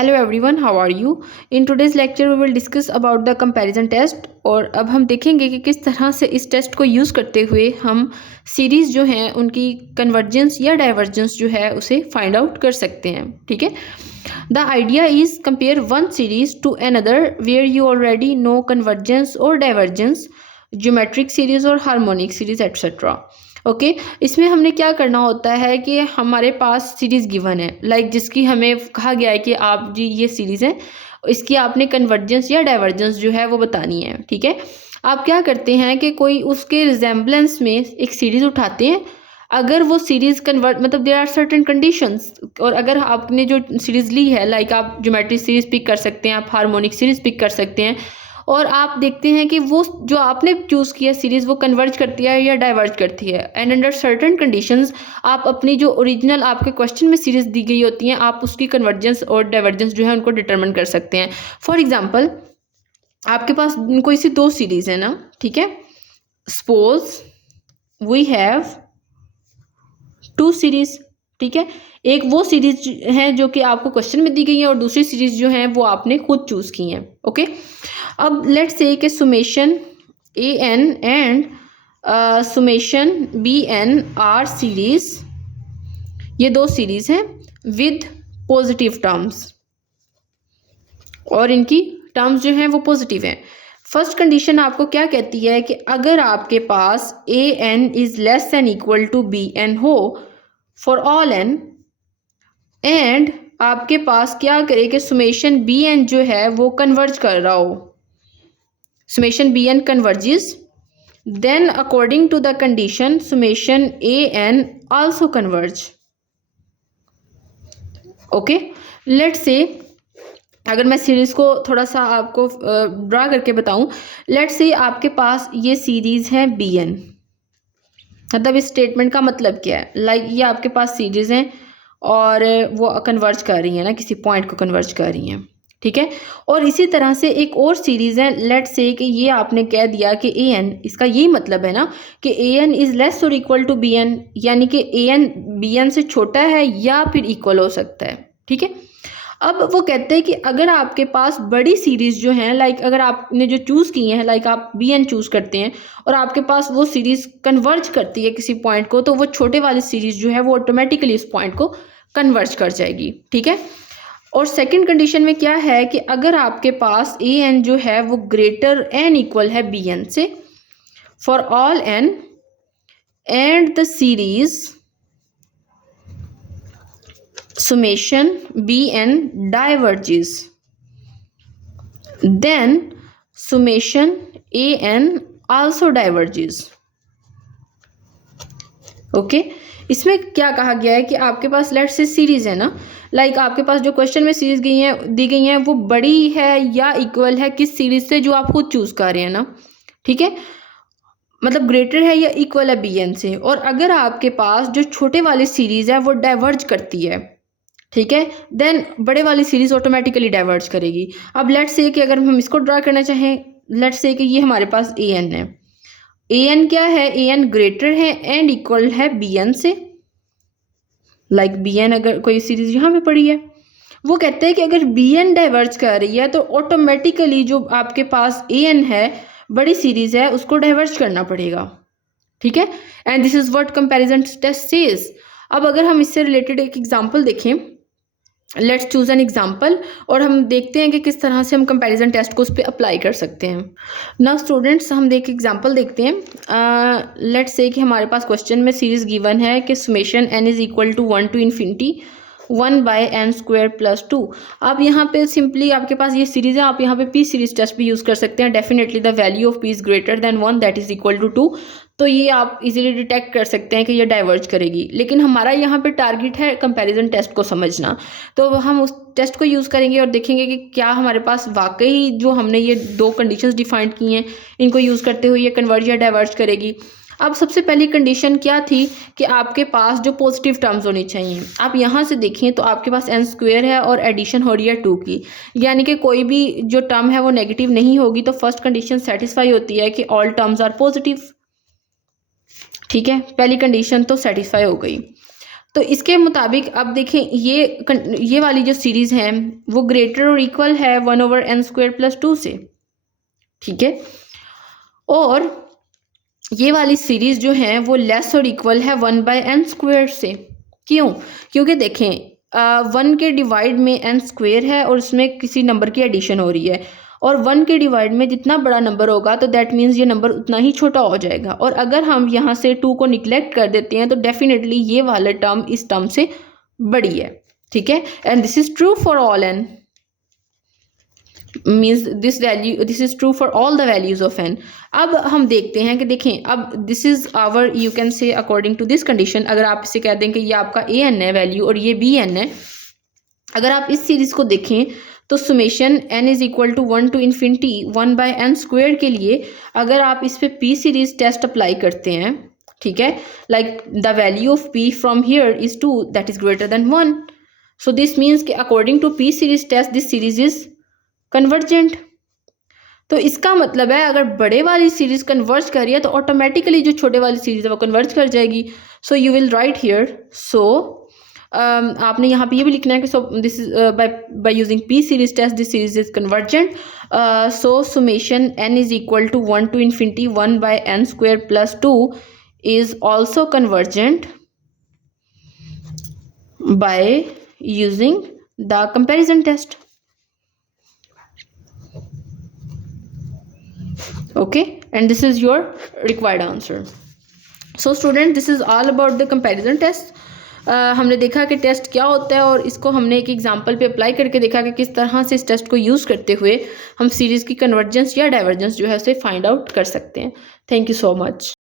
Hello everyone, how are you. In today's lecture we will discuss about the comparison test. और अब हम देखेंगे कि किस तरह से इस टेस्ट को यूज़ करते हुए हम सीरीज़ जो हैं उनकी कन्वर्जेंस या डाइवर्जेंस जो है उसे फाइंड आउट कर सकते हैं। ठीक है, the idea is compare one series to another where you already know convergence और डाइवर्जेंस, ज्योमेट्रिक सीरीज़ और हार्मोनिक सीरीज़ एट्सेट्रा। ओके इसमें हमने क्या करना होता है कि हमारे पास सीरीज़ गिवन है, जिसकी हमें कहा गया है कि आप जी ये सीरीज़ है, इसकी आपने कन्वर्जेंस या डाइवर्जेंस जो है वो बतानी है। ठीक है, आप क्या करते हैं कि कोई उसके रिजेम्बलेंस में एक सीरीज़ उठाते हैं। अगर वो series convert there are certain conditions, और अगर आपने जो सीरीज़ ली है आप ज्योमेट्रिक सीरीज़ पिक कर सकते हैं, आप हार्मोनिक सीरीज़ पिक कर सकते हैं, और आप देखते हैं कि वो जो आपने चूज़ किया सीरीज़ वो कन्वर्ज करती है या डाइवर्ज करती है। एंड अंडर सर्टेन कंडीशंस आप अपनी जो ओरिजिनल आपके क्वेश्चन में सीरीज़ दी गई होती हैं, आप उसकी कन्वर्जेंस और डाइवर्जेंस जो है उनको डिटरमिन कर सकते हैं। फॉर एग्जांपल, आपके पास कोई सी दो सीरीज़ है ना, ठीक है। Suppose we have two series, ठीक है। एक वो सीरीज है जो कि आपको क्वेश्चन में दी गई है, और दूसरी सीरीज जो है वो आपने खुद चूज़ की हैं। ओके, अब लेट्स से कि summation a n and summation b n are series, ये दो सीरीज हैं विद पॉजिटिव टर्म्स, और इनकी टर्म्स जो हैं वो पॉजिटिव हैं। फर्स्ट कंडीशन आपको क्या कहती है कि अगर आपके पास a n is less than equal to b n हो फॉर ऑल एन, एंड आपके पास क्या करे कि सुमेशन बी एन जो है वो कन्वर्ज कर रहा हो, summation b n converges, then according to the condition summation a n also converge. Okay, let's say अगर मैं सीरीज को थोड़ा सा आपको ड्रा करके बताऊं, लेट्स से आपके पास ये सीरीज है बी एन, इस स्टेटमेंट का मतलब क्या है, ये आपके पास सीरीज हैं और वो कन्वर्ज कर रही है ना, किसी पॉइंट को कन्वर्ज कर रही हैं। ठीक है, और इसी तरह से एक और सीरीज़ है, लेट्स से कि ये आपने कह दिया कि ए एन, इसका यही मतलब है ना कि ए एन इज़ लेस और इक्वल टू बी एन, यानी कि ए एन बी एन से छोटा है या फिर इक्वल हो सकता है। ठीक है, अब वो कहते हैं कि अगर आपके पास बड़ी सीरीज़ जो हैं, अगर आपने जो चूज़ की हैं, आप बी एन चूज़ करते हैं और आपके पास वो सीरीज़ कन्वर्ज करती है किसी पॉइंट को, तो वो छोटे वाली सीरीज़ जो है वो ऑटोमेटिकली इस पॉइंट को कन्वर्ज कर जाएगी। ठीक है, और सेकंड कंडीशन में क्या है कि अगर आपके पास ए एन जो है वो ग्रेटर एन इक्वल है बी एन से for all n, and the series summation bn diverges, then summation an also diverges। Okay, इसमें क्या कहा गया है कि आपके पास लेट्स से सीरीज है ना, आपके पास जो क्वेश्चन में सीरीज दी गई हैं वो बड़ी है या इक्वल है किस सीरीज से जो आप खुद चूज कर रहे हैं ना। ठीक है, ग्रेटर है या इक्वल है बी एन से, और अगर आपके पास जो छोटे वाली सीरीज है वो डाइवर्ज करती है, ठीक है, देन बड़े वाली सीरीज ऑटोमेटिकली डाइवर्ज करेगी। अब लेट्स से कि अगर हम इसको ड्रा करना चाहें, लेट्स से कि ये हमारे पास ए एन है, ए एन क्या है, ए एन ग्रेटर है एंड इक्वल है बी एन से, बी एन अगर कोई सीरीज यहाँ पे पड़ी है, वो कहते हैं कि अगर बी एन डाइवर्ज कर रही है तो ऑटोमेटिकली जो आपके पास ए एन है बड़ी सीरीज है उसको डाइवर्ज करना पड़ेगा। ठीक है, and this is what comparison test says. अब अगर हम इससे रिलेटेड एक एग्जांपल देखें, लेट्स चूज एन एग्जाम्पल, और हम देखते हैं कि किस तरह से हम कंपैरिजन टेस्ट को उस पर अप्लाई कर सकते हैं। नाउ स्टूडेंट्स, हम एग्जाम्पल देखते हैं। लेट्स से कि हमारे पास क्वेश्चन में सीरीज गिवन है कि summation n is equal to 1 to infinity 1/n² + 2। आप यहाँ पे सिंपली आपके पास ये सीरीज है, आप यहाँ पे पी सीरीज टेस्ट भी यूज़ कर सकते हैं। Definitely the value of p is greater than 1 that is equal to 2, तो ये आप इजीली डिटेक्ट कर सकते हैं कि ये डाइवर्ज करेगी। लेकिन हमारा यहाँ पे टारगेट है कंपैरिजन टेस्ट को समझना, तो हम उस टेस्ट को यूज़ करेंगे और देखेंगे कि क्या हमारे पास वाकई जो हमने ये दो कंडीशंस डिफाइंड की हैं इनको यूज़ करते हुए ये कन्वर्ज या डाइवर्ज करेगी। अब सबसे पहली कंडीशन क्या थी कि आपके पास जो पॉजिटिव टर्म्स होनी चाहिए। आप यहाँ से देखें तो आपके पास n² है और एडिशन हो रही है 2 की, यानी कि कोई भी जो टर्म है वो नेगेटिव नहीं होगी, तो फर्स्ट कंडीशन सेटिस्फाई होती है कि ऑल टर्म्स आर पॉजिटिव। ठीक है, पहली कंडीशन तो सेटिस्फाई हो गई। तो इसके मुताबिक अब देखें ये वाली जो सीरीज़ है वो ग्रेटर और इक्वल है 1/n² + 2 से, ठीक है। और ये वाली सीरीज़ जो है वो लेस और इक्वल है 1/n² से। क्यों? क्योंकि देखें 1 के डिवाइड में n² है और उसमें किसी नंबर की एडिशन हो रही है, और 1 के डिवाइड में जितना बड़ा नंबर होगा तो दैट मीन्स ये नंबर उतना ही छोटा हो जाएगा। और अगर हम यहाँ से 2 को निगलेक्ट कर देते हैं तो डेफिनेटली ये वाला टर्म इस टर्म से बड़ी है, ठीक है। And this is true for all n, means this is true for all the values of n। अब हम देखते हैं कि देखें, अब this is our, you can say according to this condition, अगर आप इसे कह दें कि ये आपका an है वैल्यू और ये bn है, अगर आप इस सीरीज को देखें तो summation n is equal to 1 to infinity 1/n² के लिए अगर आप इस पे p सीरीज टेस्ट अप्लाई करते हैं, ठीक है, like the value of p from here is 2 that is greater than 1, so this means कि according to p series test this series is convergent. तो इसका मतलब है अगर बड़े वाली सीरीज कन्वर्ज कर रही है तो ऑटोमेटिकली जो छोटे वाली सीरीज है वो कन्वर्ज कर जाएगी। So you will write here, so आपने यहाँ पे ये भी लिखना है कि so this is by using p series test this series is convergent. So summation n is equal to 1 to infinity 1/n² + 2 is also convergent by using the comparison test. Okay, and this is your required answer. So student, this is all about the comparison test. हमने देखा कि test क्या होता है और इसको हमने एक एग्जांपल पे अप्लाई करके देखा कि किस तरह से इस टेस्ट को यूज़ करते हुए हम सीरीज़ की कन्वर्जेंस या डाइवर्जेंस जो है उसे फाइंड आउट कर सकते हैं। Thank you so much.